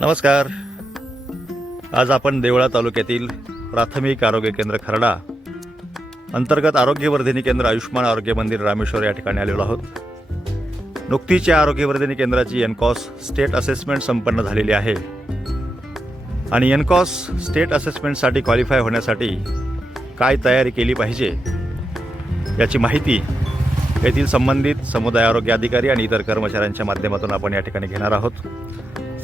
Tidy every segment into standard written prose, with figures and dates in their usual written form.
नमस्कार. आज आपण देवळा तालुक्यातील प्राथमिक आरोग्य केंद्र खर्डा अंतर्गत आरोग्यवर्धिनी केंद्र आयुष्मान आरोग्य मंदिर रामेश्वर या ठिकाणी आलेलो आहोत. नुकतीच या आरोग्यवर्धिनी केंद्राची एनकॉस स्टेट असेसमेंट संपन्न झालेली आहे आणि एनकॉस स्टेट असेसमेंटसाठी क्वालिफाय होण्यासाठी काय तयारी केली पाहिजे याची माहिती येथील संबंधित समुदाय आरोग्य अधिकारी आणि इतर कर्मचाऱ्यांच्या माध्यमातून आपण या ठिकाणी घेणार आहोत.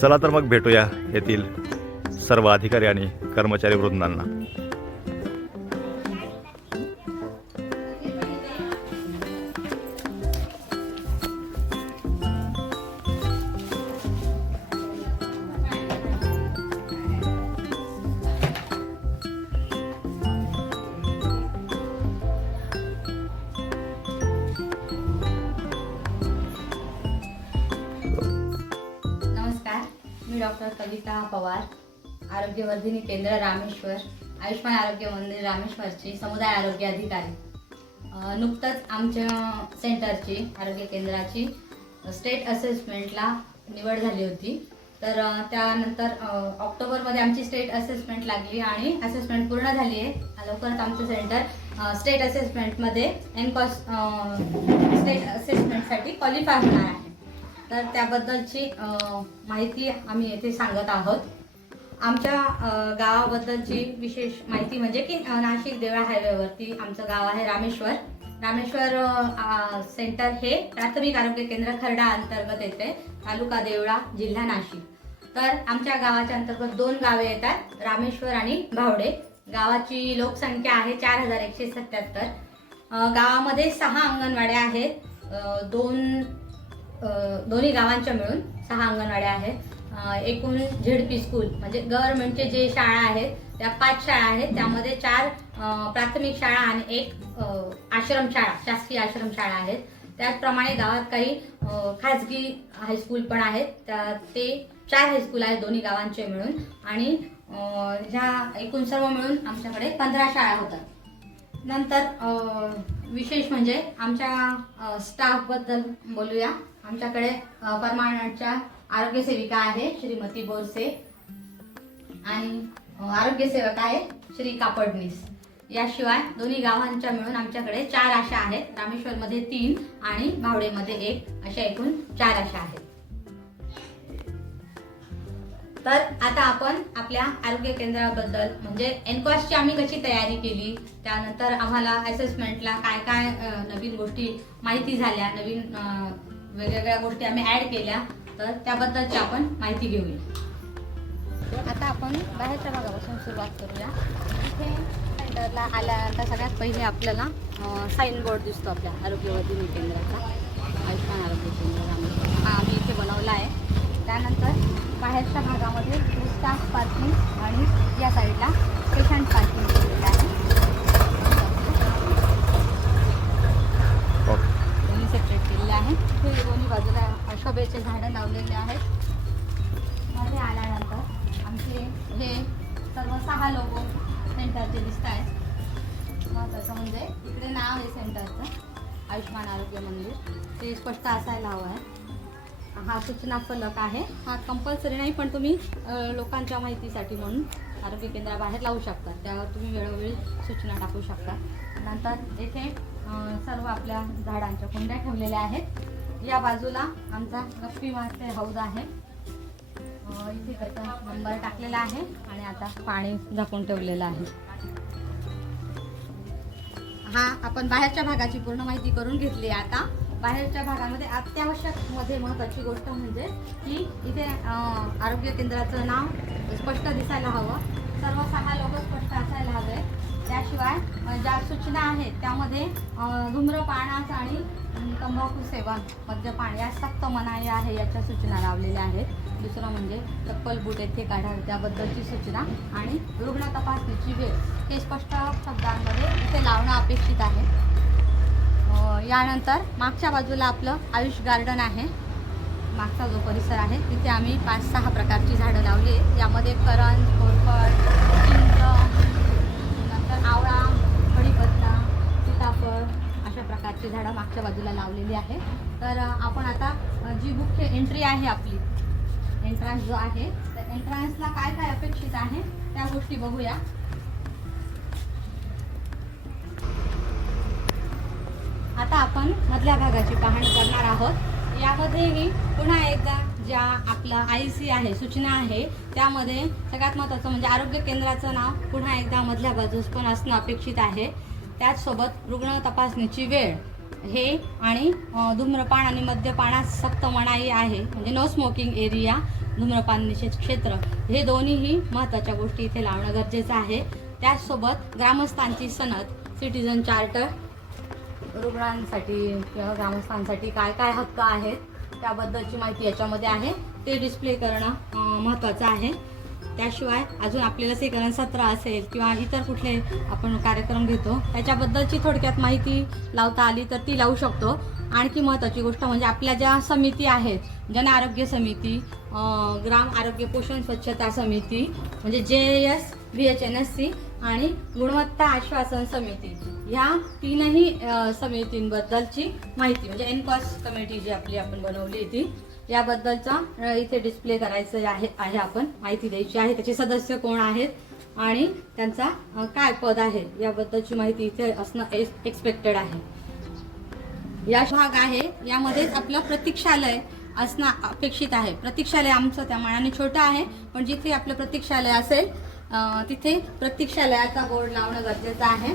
चला तर मग भेटूया येथील सर्व अधिकारी आणि कर्मचारी वृंदांना. मी डॉक्टर कविता पवार, आरोग्यवर्धिनी केंद्र रामेश्वर, आयुष्मान आरोग्य मंदिर रामेश्वरची समुदाय आरोग्य अधिकारी. नुकतंच आमच्या सेंटरची आरोग्य केंद्राची स्टेट असेसमेंटला निवड झाली होती. तर त्यानंतर ऑक्टोबरमध्ये आमची स्टेट असेसमेंट लागली आणि असेसमेंट पूर्ण झाली आहे. लवकरच आमचं सेंटर स्टेट असेसमेंटमध्ये एनकॉस स्टेट असेसमेंटसाठी क्वालिफाय होणार आहे. तर त्याबद्दलची माहिती आम्ही येथे सांगत आहोत. आमच्या गावाबद्दलची विशेष माहिती म्हणजे की नाशिक देवळा हायवेवरती आमचं गाव आहे रामेश्वर. रामेश्वर सेंटर हे प्राथमिक आरोग्य केंद्र खर्डा अंतर्गत येते, तालुका देवळा, जिल्हा नाशिक. तर आमच्या गावाच्या अंतर्गत 2 गावे येतात, रामेश्वर आणि भावडे. गावाची लोकसंख्या आहे 4177. गावामध्ये 6 अंगणवाड्या आहेत. दोन्ही गावांच्या मिळून 6 अंगणवाड्या आहेत. एकूण झेडपी स्कूल म्हणजे गव्हर्नमेंटचे जे शाळा आहेत त्या 5 शाळा आहेत. त्यामध्ये 4 प्राथमिक शाळा आणि 1 आश्रमशाळा, शासकीय आश्रमशाळा आहेत. त्याचप्रमाणे गावात काही खाजगी हायस्कूल पण आहेत. ते 4 हायस्कूल आहेत दोन्ही गावांचे मिळून. आणि ह्या एकूण सर्व मिळून आमच्याकडे 15 शाळा होतात. नंतर विशेष म्हणजे आमच्या स्टाफबद्दल बोलूया. आमच्याकडे परमानंटच्या आरोग्य सेविका आहे श्रीमती बोरसे आणि आरोग्य सेवक आहे श्री कापडनीस. याशिवाय दोन्ही गावांच्या मिळून आमच्याकडे 4 आशा आहेत. रामेश्वरमध्ये 3 आणि भावडेमध्ये 1 अशा एकूण 4 आशा आहेत. तर आता आपण आपल्या आरोग्य केंद्राबद्दल म्हणजे एनकॉसची आम्ही कशी तयारी केली, त्यानंतर आम्हाला असेसमेंटला काय काय नवीन गोष्टी माहिती झाल्या, नवीन वेगवेगळ्या गोष्टी आम्ही ॲड केल्या, तर त्याबद्दलची आपण माहिती घेऊया. आता आपण बाहेरच्या भागापासून सुरुवात करूया. इथे सेंटरला आल्यानंतर सगळ्यात पहिले आपल्याला साईन बोर्ड दिसतो आपल्या आरोग्यवर्धिनी केंद्राचा, आयुष्मान आरोग्य केंद्र हा आम्ही इथे बनवला आहे. त्यानंतर बाहेरच्या भागामध्ये स्टाफ पार्किंग आणि या साईडला पेशंट पार्किंग केलेलं आहे. दोन्ही सेपरेट केलेले आहे. हे दोन्ही बाजूला शोभेचे झाडं लावलेले आहेत. मध्ये आल्यानंतर आमचे हे सर्व 6 लोगो सेंटरचे दिसत आहेत. महत्त्वाचं म्हणजे इकडे नाव आहे सेंटरचं आयुष्मान आरोग्य मंदिर, ते स्पष्ट असायला हवं आहे. हा सूचना फलक आहे. हा कंपल्सरी नाही, पण तुम्ही लोकांच्या माहितीसाठी म्हणून आरोग्य केंद्राबाहेर लावू शकता. त्यावर तुम्ही वेळोवेळी सूचना टाकू शकता. नंतर येथे सर्व आपल्या झाडांच्या कुंड्या ठेवलेल्या आहेत. या बाजूला आमचा लक्ष्मीमाते हौद आहे. इथे त्याचा नंबर टाकलेला आहे आणि आता पाणी झाकून ठेवलेलं आहे. हा आपण बाहेरच्या भागाची पूर्ण माहिती करून घेतली. आता बाहेरच्या भागामध्ये अत्यावश्यक मध्ये महत्त्वाची गोष्ट म्हणजे की इथे आरोग्य केंद्राचं नाव स्पष्ट दिसायला हवं. सर्व 6 लोक स्पष्ट असायला हवे. त्याशिवाय ज्या सूचना आहेत त्यामध्ये धूम्रपानास आणि तंबाखू सेवन, मद्यपान या सक्त मनाई आहे याच्या सूचना लावलेल्या आहेत. दुसरं म्हणजे चप्पल बूट येथे काढावे त्याबद्दलची सूचना आणि रुग्ण तपासणीची वेळ हे स्पष्ट शब्दांमध्ये इथे लावणं अपेक्षित आहे. यानंतर मागच्या बाजूला आपलं आयुष गार्डन आहे. मागचा जो परिसर आहे तिथे आम्ही 5-6 प्रकारची झाडं लावली. यामध्ये करंज, कोरफड, चिंच, नंतर आवळा, कढीपत्ता, सीताफळ अशा प्रकारची झाडं मागच्या बाजूला लावलेली आहे. तर आपण आता जी मुख्य एंट्री आहे आपली, एंट्रन्स जो आहे एंट्रन्सला काय काय अपेक्षित आहे त्या गोष्टी बघूया. आता आपण मधल्या भागाची पाहणी करणार आहोत. यामध्येही पुन्हा एकदा ज्या आपला IC आहे, सूचना आहे, त्यामध्ये सगळ्यात महत्त्वाचं म्हणजे आरोग्य केंद्राचं नाव पुन्हा एकदा मधल्या बाजूस पण असणं अपेक्षित आहे. त्याचसोबत रुग्ण तपासणीची वेळ हे आणि धूम्रपान आणि मद्यपानास सक्त मनाई आहे, म्हणजे नो स्मोकिंग एरिया, धूम्रपान निषेध क्षेत्र, हे दोन्हीही महत्त्वाच्या गोष्टी इथे लावणं गरजेचं आहे. त्याचसोबत ग्रामस्थांची सनद, सिटिझन चार्टर, रुग्णांसाठी किंवा ग्रामस्थांसाठी काय काय हक्क आहेत त्याबद्दलची माहिती याच्यामध्ये आहे, ते डिस्प्ले करणं महत्त्वाचं आहे. त्याशिवाय अजून आपले लसीकरण सत्र असेल किंवा इतर कुठले आपण कार्यक्रम घेतो त्याच्याबद्दलची थोडक्यात माहिती लावता आली तर ती लावू शकतो. आणखी महत्त्वाची गोष्ट म्हणजे आपल्या ज्या समिती आहेत, जन आरोग्य समिती, ग्राम आरोग्य पोषण स्वच्छता समिती म्हणजे JAS, VHNSC आणि गुणवत्ता आश्वासन समिती, ह्या तीनही समितींबद्दलची माहिती म्हणजे एनकॉस कमिटी जी आपली आपण बनवली ती याबद्दलचा इथे डिस्प्ले करायचं आहे आपण माहिती द्यायची आहे. त्याचे सदस्य कोण आहेत आणि त्यांचा काय पद आहे याबद्दलची माहिती इथे असणं एक्सपेक्टेड आहे. या भाग आहे यामध्येच आपलं प्रतीक्षालय असणं अपेक्षित आहे. प्रतीक्षालय आमचं त्या मानाने छोटं आहे, पण जिथे आपलं प्रतीक्षालय असेल तिथे प्रतीक्षालयाचा बोर्ड लावणं गरजेचं आहे.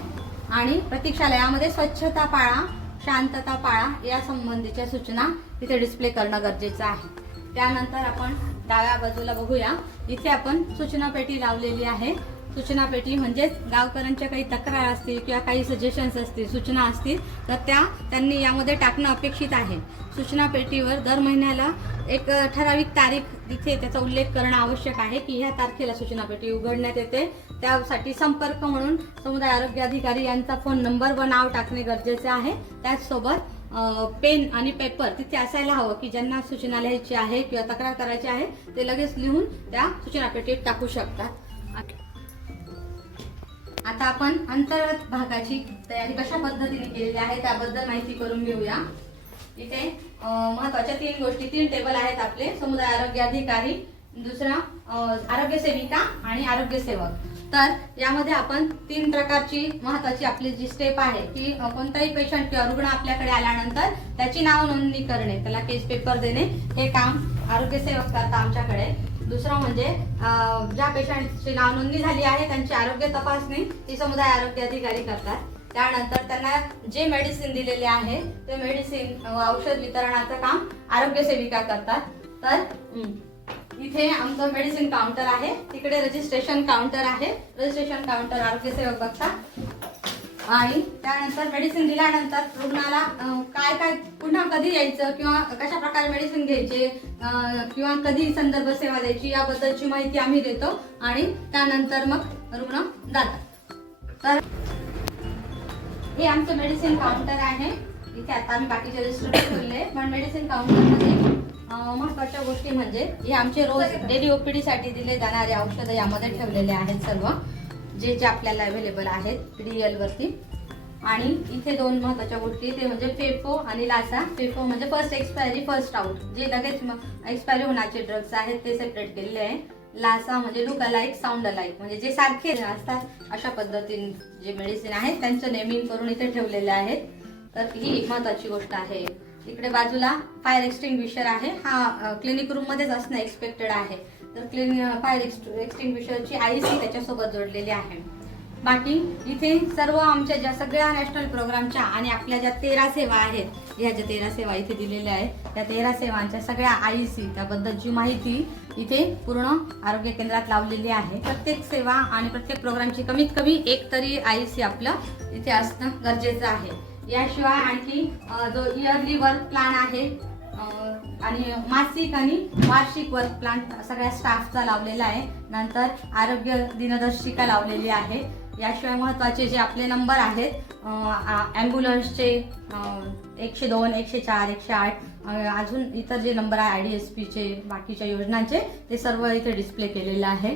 आणि प्रतीक्षालयामध्ये स्वच्छता पाळा, शांतता पाळा या संबंधीच्या सूचना तिथे डिस्प्ले करणं गरजेचं आहे. त्यानंतर आपण डाव्या बाजूला बघूया. इथे आपण सूचना पेटी लावलेली आहे. सूचना पेटी म्हणजेच गावकऱ्यांच्या काही तक्रार असतील किंवा काही सजेशन्स असतील, सूचना असतील तर त्यांनी यामध्ये टाकणं अपेक्षित आहे. सूचना पेटीवर दर महिन्याला एक ठराविक तारीख तिथे त्याचा उल्लेख करणं आवश्यक आहे की ह्या तारखेला सूचना पेटी उघडण्यात येते. त्यासाठी संपर्क म्हणून समुदाय आरोग्य अधिकारी यांचा फोन नंबर व नाव टाकणे गरजेचे आहे. त्याचसोबत पेन आणि पेपर तिथे असायला हवं की ज्यांना सूचना लिहायची आहे किंवा तक्रार करायची आहे ते लगेच लिहून त्या सूचना पेटीत टाकू शकतात. आता आपण अंतर्गत भागाची तयारी कशा पद्धतीने केलेली आहे त्याबद्दल माहिती करून घेऊया. इथे महत्वाच्या 3 गोष्टी, 3 टेबल आहेत आपले. समुदाय आरोग्य अधिकारी, दुसरा आरोग्य सेविका आणि आरोग्य सेवक. तर यामध्ये आपण 3 प्रकारची महत्वाची आपली जी स्टेप आहे की कोणताही पेशंट किंवा रुग्ण आपल्याकडे आल्यानंतर त्याची नाव नोंदणी करणे, त्याला केस पेपर देणे, हे काम आरोग्य सेवक करतात आमच्याकडे. दुसरं म्हणजे ज्या पेशंटची नाव नोंदणी झाली आहे त्यांची आरोग्य तपासणी ही समुदाय आरोग्य अधिकारी करतात. त्यानंतर त्यांना जे मेडिसिन दिलेले आहे ते मेडिसिन औषध वितरणाचं काम आरोग्य सेविका करतात. तर इथे आमचं मेडिसिन काउंटर आहे, तिकडे रजिस्ट्रेशन काउंटर आहे. रजिस्ट्रेशन काउंटर आरोग्य सेवक बघतात. आणि त्यानंतर मेडिसिन दिल्यानंतर रुग्णाला काय काय पुन्हा कधी यायचं किंवा कशा प्रकारे मेडिसिन घ्यायचे किंवा कधी संदर्भ सेवा द्यायची याबद्दलची माहिती आम्ही देतो आणि त्यानंतर मग रुग्ण जातात. तर हे आमचं मेडिसिन काउंटर आहे. इथे आता आम्ही बाकीचे रजिस्टर ठेवले, पण मेडिसिन काउंटरमध्ये महत्वाच्या गोष्टी म्हणजे हे आमचे रोज डेली OPD साठी दिले जाणारे औषधं यामध्ये ठेवलेले आहेत, सर्व जे जे आपल्याला अवेलेबल आहेत PDL वरती. आणि इथे 2 महत्वाच्या गोष्टी ते म्हणजे फेफो आणि लासा. फेफो म्हणजे फर्स्ट एक्सपायरी फर्स्ट आउट, जे लगेच एक्सपायरी होण्याचे ड्रग्स आहेत ते सेपरेट केलेले आहे. लासा म्हणजे लुक अलाइक साऊंड अलाइक, म्हणजे जे सारखे असतात अशा पद्धतीने जे मेडिसिन आहेत त्यांचं नेमिंग करून इथे ठेवलेले आहेत. तर ही एक महत्वाची गोष्ट आहे. इकडे बाजूला फायर एक्सटिंग्विशर आहे, हा क्लिनिक रूम मध्येच असणं एक्सपेक्टेड आहे. तर फायर एक्सटिंग्विशरची IC त्याच्यासोबत जोडलेली आहे. बाकी इथे सर्व आमच्या ज्या सगळ्या नॅशनल प्रोग्रामच्या आणि आपल्या ज्या 13 सेवा आहेत, ह्या ज्या 13 सेवा इथे दिलेल्या आहेत त्या 13 सेवांच्या सगळ्या IC त्याबद्दलची माहिती इथे पूर्ण आरोग्य केंद्रात लावलेली आहे. प्रत्येक सेवा आणि प्रत्येक प्रोग्रामची कमीत कमी एक तरी IC आपलं इथे असणं गरजेचं आहे. याशिवाय आणखी जो इयरली वर्क प्लॅन आहे आणि मासिक आणि वार्षिक वर्क प्लॅन सगळ्या स्टाफचा लावलेला आहे. नंतर आरोग्य दिनदर्शिका लावलेली आहे. याशिवाय महत्त्वाचे जे आपले नंबर आहेत ॲम्ब्युलन्सचे 102, 104, 108, अजून इतर जे नंबर आहे IDSPचे, बाकीच्या योजनांचे, ते सर्व इथे डिस्प्ले केलेलं आहे.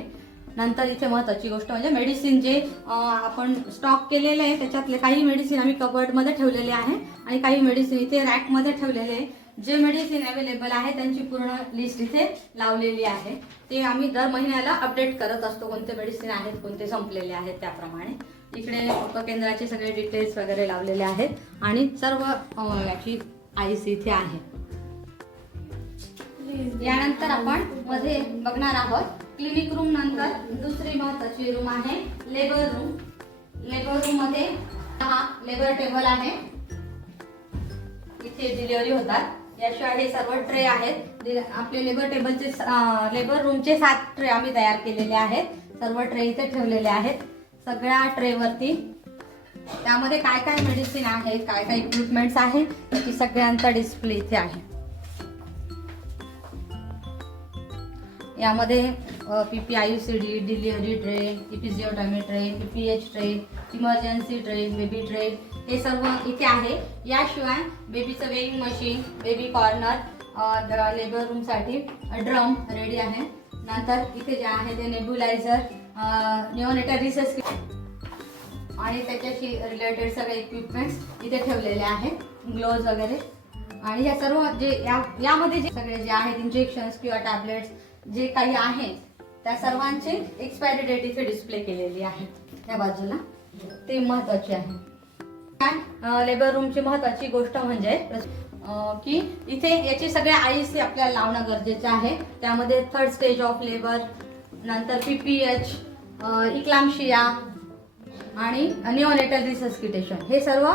नंतर इथे महत्त्वाची गोष्ट म्हणजे मेडिसिन जे आपण स्टॉक केलेले आहे त्याच्यातले काही मेडिसिन आम्ही कबर्डमध्ये ठेवलेले आहे आणि काही मेडिसिन इथे रॅकमध्ये ठेवलेले आहे. जे मेडिसिन अवेलेबल आहे त्यांची पूर्ण लिस्ट इथे लावलेली आहे. ते आम्ही दर महिन्याला अपडेट करत असतो, कोणते मेडिसिन आहेत, कोणते संपलेले आहेत त्याप्रमाणे. इकडे उपकेंद्राचे सगळे डिटेल्स वगैरे लावलेले आहेत आणि सर्व याची आईस इथे आहे. यानंतर आपण मध्ये बघणार आहोत क्लिनिक रूम. नंतर दुसरी महत्वाची रूम आहे लेबर रूम. लेबर रूम मध्ये हा लेबर टेबल आहे, इथे डिलिव्हरी होतात. याशिवाय हे सर्व ट्रे आहेत. आपले लेबर टेबलचे लेबर रूमचे 7 ट्रे आम्ही तयार केलेले आहेत. सर्व ट्रे इथे ठेवलेले आहेत. सगळ्या ट्रेवरती त्यामध्ये काय काय मेडिसिन आहे, काय काय इक्विपमेंट्स आहे त्याची सगळ्यांचा डिस्प्ले इथे आहे. यामध्ये PPIUCD, delivery tray, episiotomy tray, PPH tray, emergency tray, baby tray हे सर्व इथे आहे. याशिवाय बेबीचं weighing machine, baby corner, labour रूमसाठी ड्रम रेडी आहे. नंतर इथे जे आहे ते नेब्युलायझर, निओनेटल रिसर्च आणि त्याच्याशी रिलेटेड सगळे इक्विपमेंट्स इथे ठेवलेले आहेत, ग्लोव्ज वगैरे. आणि या सर्व जे यामध्ये जे सगळे जे आहेत इंजेक्शन्स किंवा टॅबलेट्स जे काही आहे त्या सर्वांची एक्सपायरी डेट इथे डिस्प्ले केलेली आहे त्या बाजूला. ते महत्वाचे आहे. काय लेबर रूमची महत्वाची गोष्ट म्हणजे की इथे याचे सगळे आईसी आपल्याला लावणं गरजेचं आहे. त्यामध्ये 3rd स्टेज ऑफ लेबर, नंतर PPH, इक्लाम्शिया आणि निओनेटल रिसस्किटेशन हे सर्व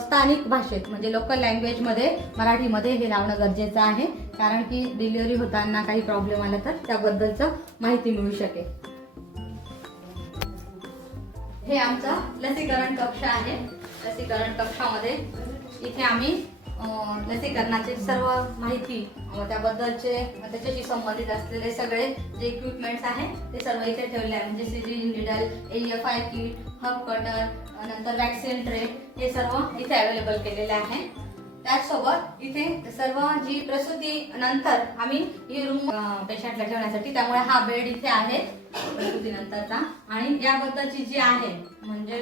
स्थानिक भाषेत म्हणजे लोकल लँग्वेजमध्ये मराठीमध्ये हे लावणं गरजेचं आहे, कारण की डिलिव्हरी होताना काही प्रॉब्लेम आला तर त्याबद्दलचं माहिती मिळू शकेल. हे आमचा लसीकरण कक्ष आहे. लसीकरण कक्षामध्ये इथे आम्ही लसीकरणाची सर्व माहिती त्याबद्दलचे त्याच्याशी संबंधित असलेले सगळे जे इक्विपमेंट्स आहेत ते सर्व इथे ठेवले आहे. म्हणजे syringe, needle, AFI kit, hub cutter, नंतर वॅक्सिन ट्रे हे सर्व इथे अवेलेबल केलेले आहे. त्याचसोबत इथे सर्व जी प्रसूती नंतर आम्ही ही रूम पेशंटला ठेवण्यासाठी, त्यामुळे हा बेड इथे आहे प्रसूतीनंतरचा. आणि याबद्दलची जी आहे म्हणजे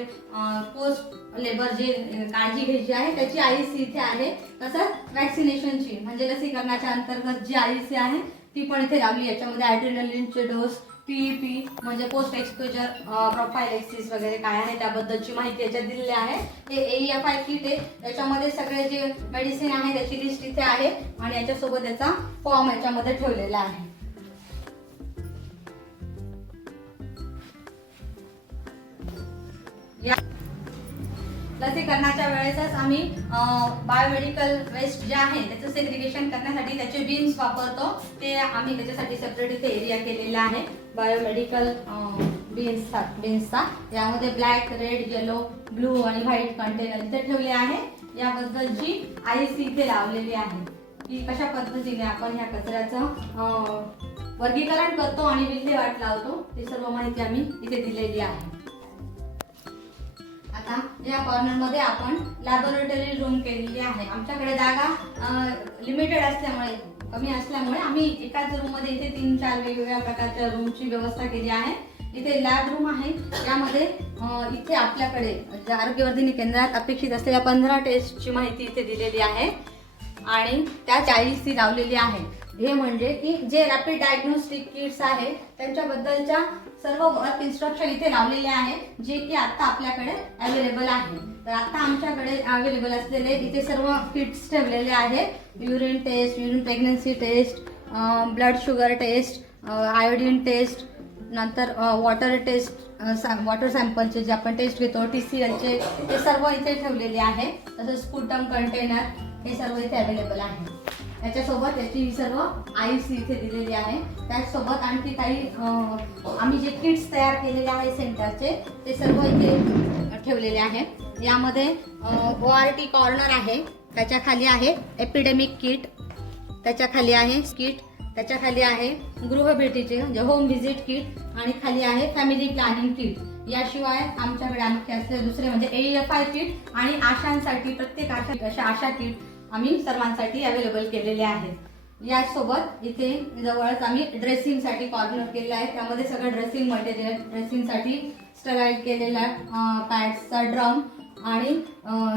पोस्ट लेबर जे काळजी घ्यायची आहे त्याची आईसी इथे आहे. तसंच वॅक्सिनेशनची म्हणजे लसीकरणाच्या अंतर्गत जी आईसी आहे ती पण इथे लावली. याच्यामध्ये ॲड्रिनलिनचे डोस, PEP म्हणजे पोस्ट एक्सपोजर प्रोफायलेक्सिस वगैरे काय आहे त्याबद्दलची माहिती याच्यात दिलेली आहे. हे AFI किट आहे, त्याच्यामध्ये सगळे जे मेडिसिन आहे त्याची लिस्ट इथे आहे आणि याच्यासोबत याचा फॉर्म याच्यामध्ये ठेवलेला आहे. लसीकरणाच्या वेळेसच आम्ही बायोमेडिकल वेस्ट जे आहे त्याचं सेग्रिगेशन करण्यासाठी त्याचे बिन्स वापरतो. ते आम्ही त्याच्यासाठी सेपरेट इथे एरिया केलेला आहे बायोमेडिकल बिन्सचा. यामध्ये ब्लॅक, रेड, येलो, ब्लू आणि व्हाईट कंटेनर इथे ठेवले आहे. याबद्दलची आईसी इथे लावलेली आहे की कशा पद्धतीने आपण ह्या कचऱ्याचं वर्गीकरण करतो आणि विल्हेवाट लावतो ते सर्व माहिती आम्ही इथे दिलेली आहे. आता या कॉर्नर मध्ये आपण लॅबोरेटरी रूम केलेली आहे. आमच्याकडे जागा लिमिटेड असल्यामुळे, कमी असल्यामुळे आम्ही एकाच रूम मध्ये इथे 3-4 वेगवेगळ्या प्रकारच्या रूमची व्यवस्था केली आहे. इथे लॅब रूम आहे. यामध्ये इथे आपल्याकडे आरोग्यवर्धिनी केंद्रात अपेक्षित असलेल्या 15 टेस्टची माहिती इथे दिलेली आहे आणि त्या 40 लावलेली आहे. हे म्हणजे की जे रॅपिड डायग्नोस्टिक किट्स आहे त्यांच्याबद्दलच्या सर्व वर्क इन्स्ट्रक्शन इथे लावलेले आहे, जे की आता आपल्याकडे अवेलेबल आहे. तर आता आमच्याकडे अवेलेबल असलेले इथे सर्व किट्स ठेवलेले आहेत. Urine test, urine pregnancy test, blood sugar test, iodine test, नंतर वॉटर टेस्ट, वॉटर सॅम्पलचे जे आपण टेस्ट घेतो TCLचे ते सर्व इथे ठेवलेले आहे. तसंच स्पुटम कंटेनर हे सर्व इथे अवेलेबल आहे. त्याच्यासोबत याची सर्व आईसी इथे दिलेली आहे. त्याचसोबत आणखी काही आम्ही जे किट्स तयार केलेले आहे सेंटरचे ते सर्व इथे ठेवलेले आहे. यामध्ये ORT कॉर्नर आहे, त्याच्या खाली आहे एपिडेमिक किट, त्याच्या खाली आहे किट, त्याच्या खाली आहे गृहभेटीचे म्हणजे होम व्हिजिट किट आणि खाली आहे फॅमिली प्लॅनिंग किट. याशिवाय आमच्याकडे आणखी असलेले दुसरे म्हणजे AFI किट आणि आशांसाठी प्रत्येक आशा किट आम्ही सर्वांसाठी अवेलेबल केलेले आहेत. यासोबत इथे जवळच आम्ही ड्रेसिंगसाठी कॉर्नर केलेला आहे. त्यामध्ये सगळं ड्रेसिंग मटेरियल, ड्रेसिंगसाठी स्टराईड केलेला पॅड्सचा ड्रम आणि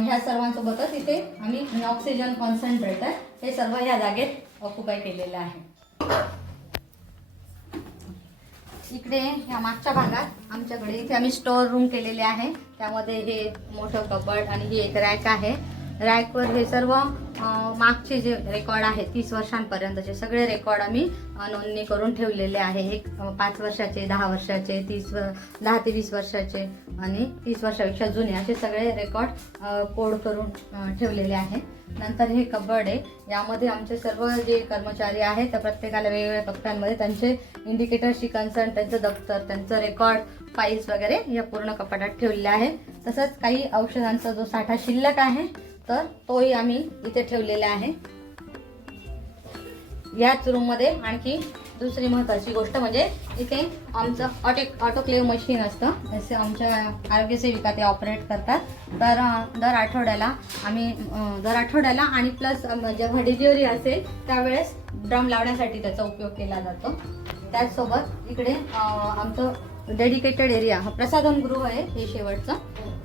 ह्या सर्वांसोबतच इथे आम्ही ऑक्सिजन कॉन्सन्ट्रेटर हे सर्व ह्या जागेत ऑक्युपाय केलेलं आहे. इकडे ह्या मागच्या भागात आमच्याकडे इथे आम्ही स्टोअर रूम केलेले आहे. त्यामध्ये हे मोठं कबड आणि ही एक रॅक आहे. रॅकवर हे सर्व मागचे जे रेकॉर्ड आहे 30 वर्षांपर्यंतचे सगळे रेकॉर्ड आम्ही नोंदणी करून ठेवलेले आहे. हे 5 वर्षाचे, 10 वर्षाचे, 10 ते 20 वर्षाचे आणि 30 वर्षापेक्षा जुने असे सगळे रेकॉर्ड कोड करून ठेवलेले आहे. नंतर हे कबड आहे. यामध्ये आमचे सर्व जे कर्मचारी आहेत त्या प्रत्येकाला वेगवेगळ्या कप्प्यांमध्ये त्यांचे इंडिकेटरशी कन्सर्न, त्यांचं दप्तर, त्यांचं रेकॉर्ड, फाईल्स वगैरे या पूर्ण कपाटात ठेवलेले आहे. तसंच काही औषधांचा जो साठा शिल्लक आहे तर तोही आम्ही इथे ठेवलेला आहे. याच रूममध्ये आणखी दुसरी महत्त्वाची गोष्ट म्हणजे इथे आमचं ऑटोक्लेव्ह मशीन असतं. जसे आमच्या आरोग्य सेविका ते ऑपरेट करतात. तर दर आठवड्याला आणि प्लस जेव्हा डिलिव्हरी असेल त्यावेळेस ड्रम लावण्यासाठी त्याचा उपयोग केला जातो. त्याचसोबत इकडे आमचं डेडिकेटेड एरिया प्रसाधन गृह आहे. हे शेवटचं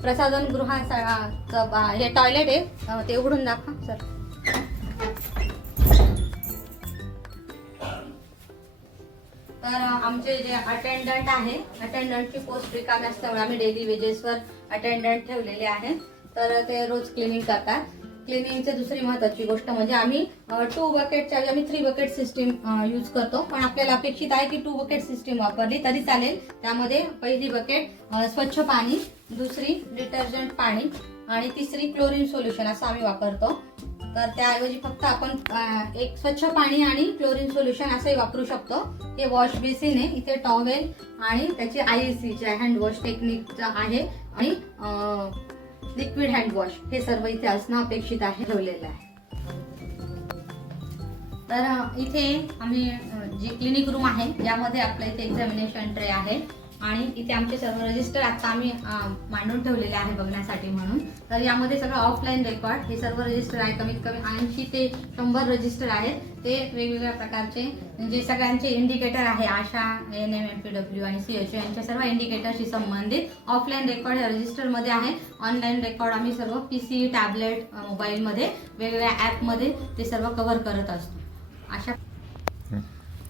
प्रसाधन गृहाचं हे टॉयलेट आहे. ते उघडून दाखवा सर. तर आमचे जे अटेंडंट आहे, अटेंडंटची पोस्ट रिकामी असल्यामुळे आम्ही डेली वेजेसवर अटेंडंट ठेवलेले आहेत. तर ते रोज क्लिनिंग करतात. क्लिनिंगची दुसरी महत्त्वाची गोष्ट म्हणजे आम्ही 2 बकेटच्या ऐवजी आम्ही 3 बकेट सिस्टीम यूज करतो. पण आपल्याला अपेक्षित आहे की 2 बकेट सिस्टीम वापरली तरी चालेल. त्यामध्ये पहिली बकेट स्वच्छ पाणी, दुसरी डिटर्जंट पाणी आणि तिसरी क्लोरीन सोल्युशन असं आम्ही वापरतो. तर त्याऐवजी फक्त आपण एक स्वच्छ पाणी आणि क्लोरीन सोल्युशन असंही वापरू शकतो. हे वॉश बेसिन आहे. इथे टॉवेल आणि त्याची IEC जे हँड वॉश टेक्निकचं आहे आणि लिक्विड हँड वॉश हे सर्व इथे असणं अपेक्षित आहे, ठेवलेलं आहे. तर इथे आम्ही जी क्लिनिक रूम आहे यामध्ये आपल्या इथे एक्झामिनेशन ट्रे आहे आणि इथे आमचे सर्व रजिस्टर आता आम्ही मांडून ठेवलेले आहे बघण्यासाठी म्हणून. तर यामध्ये सगळं ऑफलाईन रेकॉर्ड हे सर्व रजिस्टर आहे. कमीत कमी 80 ते 100 रजिस्टर आहेत. ते वेगवेगळ्या प्रकारचे म्हणजे सगळ्यांचे इंडिकेटर आहे. आशा, ANM, MPW आणि CHO यांच्या सर्व इंडिकेटरशी संबंधित ऑफलाईन रेकॉर्ड या रजिस्टरमध्ये आहे. ऑनलाईन रेकॉर्ड आम्ही सर्व PC, टॅबलेट, मोबाईलमध्ये वेगवेगळ्या ॲपमध्ये ते सर्व कव्हर करत असतो.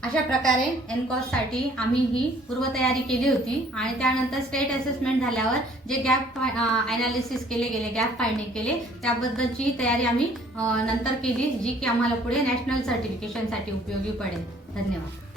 अशा प्रकारे एनकॉससाठी आम्ही ही पूर्वतयारी केली होती आणि त्यानंतर स्टेट असेसमेंट झाल्यावर जे गॅप ॲनालिसिस केले गेले, गॅप फाइंडिंग केले त्याबद्दलची तयारी आम्ही नंतर केली, जी की आम्हाला पुढे नॅशनल सर्टिफिकेशनसाठी उपयोगी पडेल. धन्यवाद.